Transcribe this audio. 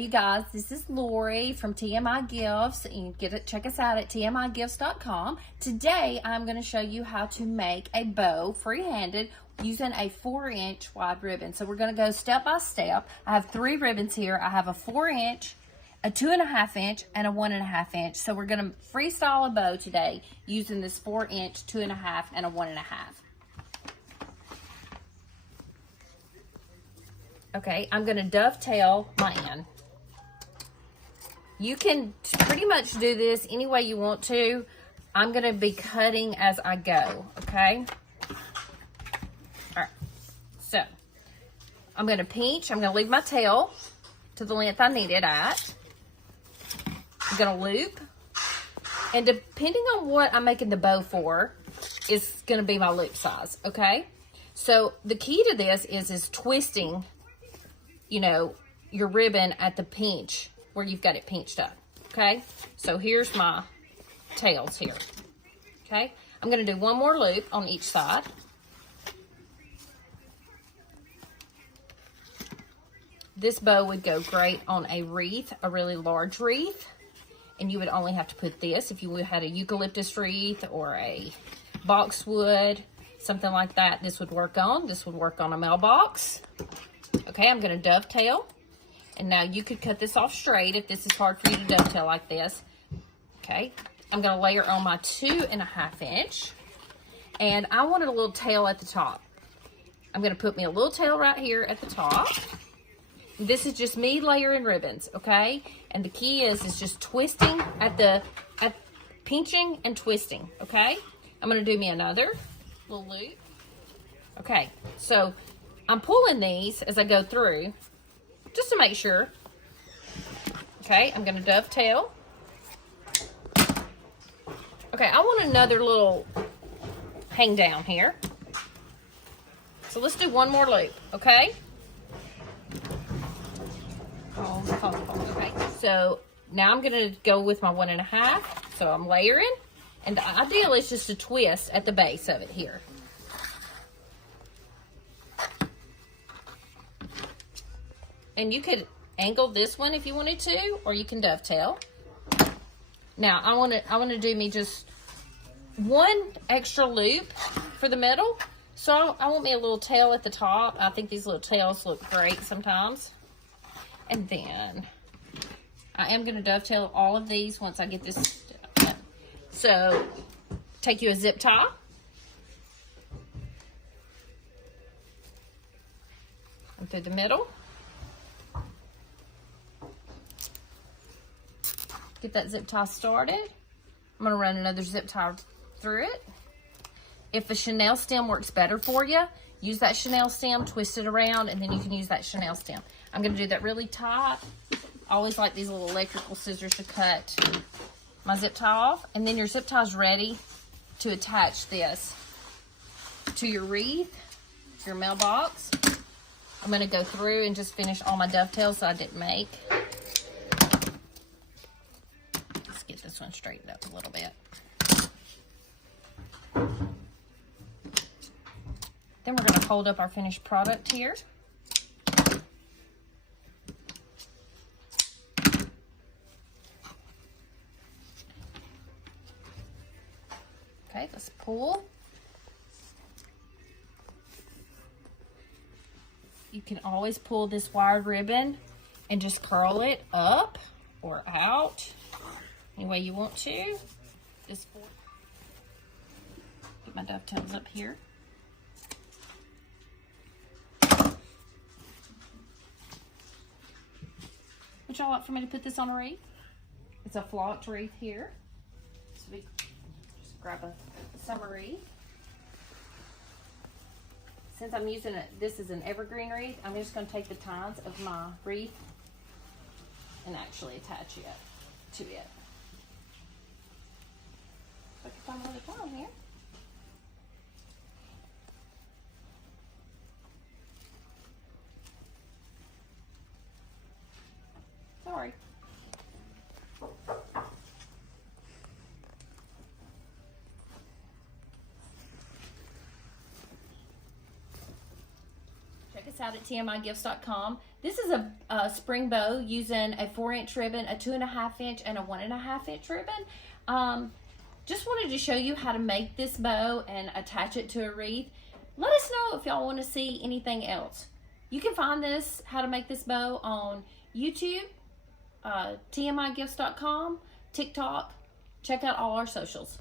Hey you guys, this is Lorie from TMI Gifts. You check us out at tmigifts.com. Today I'm going to show you how to make a bow freehanded using a 4-inch wide ribbon. So we're going to go step by step. I have 3 ribbons here. I have a 4-inch, a 2.5 inch, and a 1.5 inch. So we're going to freestyle a bow today using this 4-inch, 2.5, and a 1.5. Okay, I'm going to dovetail my end. You can pretty much do this any way you want to. I'm going to be cutting as I go, okay? All right, so I'm going to pinch. I'm going to leave my tail to the length I need it at. I'm going to loop. And depending on what I'm making the bow for, is going to be my loop size, okay? So the key to this is twisting, you know, your ribbon at the pinch where you've got it pinched up, okay? So here's my tails here, okay? I'm gonna do one more loop on each side. This bow would go great on a wreath, a really large wreath, and you would only have to put this if you had a eucalyptus wreath or a boxwood, something like that. This would work on. This would work on a mailbox. Okay, I'm going to dovetail, and now you could cut this off straight if this is hard for you to dovetail like this. Okay, I'm going to layer on my 2.5 inch, and I wanted a little tail at the top. I'm going to put me a little tail right here at the top. This is just me layering ribbons, okay? And the key is just twisting at pinching and twisting, okay? I'm going to do me another little loop. Okay, so I'm pulling these as I go through, just to make sure. Okay, I'm gonna dovetail. Okay, I want another little hang down here. So let's do one more loop, okay? Okay, so now I'm gonna go with my 1.5. So I'm layering, and the ideal is just to twist at the base of it here. And you could angle this one if you wanted to, or you can dovetail. Now I want to do me just one extra loop for the middle. So I want me a little tail at the top. I think these little tails look great sometimes. And then I am going to dovetail all of these once I get this done. So take you a zip tie. And through the middle. Get that zip tie started. I'm going to run another zip tie through it. If a chenille stem works better for you, use that chenille stem, twist it around, and then you can use that chenille stem. I'm going to do that really tight. I always like these little electrical scissors to cut my zip tie off. And then your zip tie is ready to attach this to your wreath, your mailbox. I'm going to go through and just finish all my dovetails that I didn't make. Get this one straightened up a little bit. Then we're going to hold up our finished product here. Okay, let's pull. You can always pull this wire ribbon and just curl it up or out. Any way you want to. Just get my dovetails up here. Would y'all like for me to put this on a wreath? It's a flocked wreath here. So we just grab a summer wreath. Since I'm using it, this is an evergreen wreath, I'm just going to take the tines of my wreath and actually attach it to it. I can find another time here. Sorry. Check us out at tmigifts.com. This is a spring bow using a 4-inch ribbon, a 2.5-inch, and a 1.5-inch ribbon. Just wanted to show you how to make this bow and attach it to a wreath. Let us know if y'all want to see anything else. You can find this, how to make this bow, on YouTube, tmigifts.com, TikTok. Check out all our socials.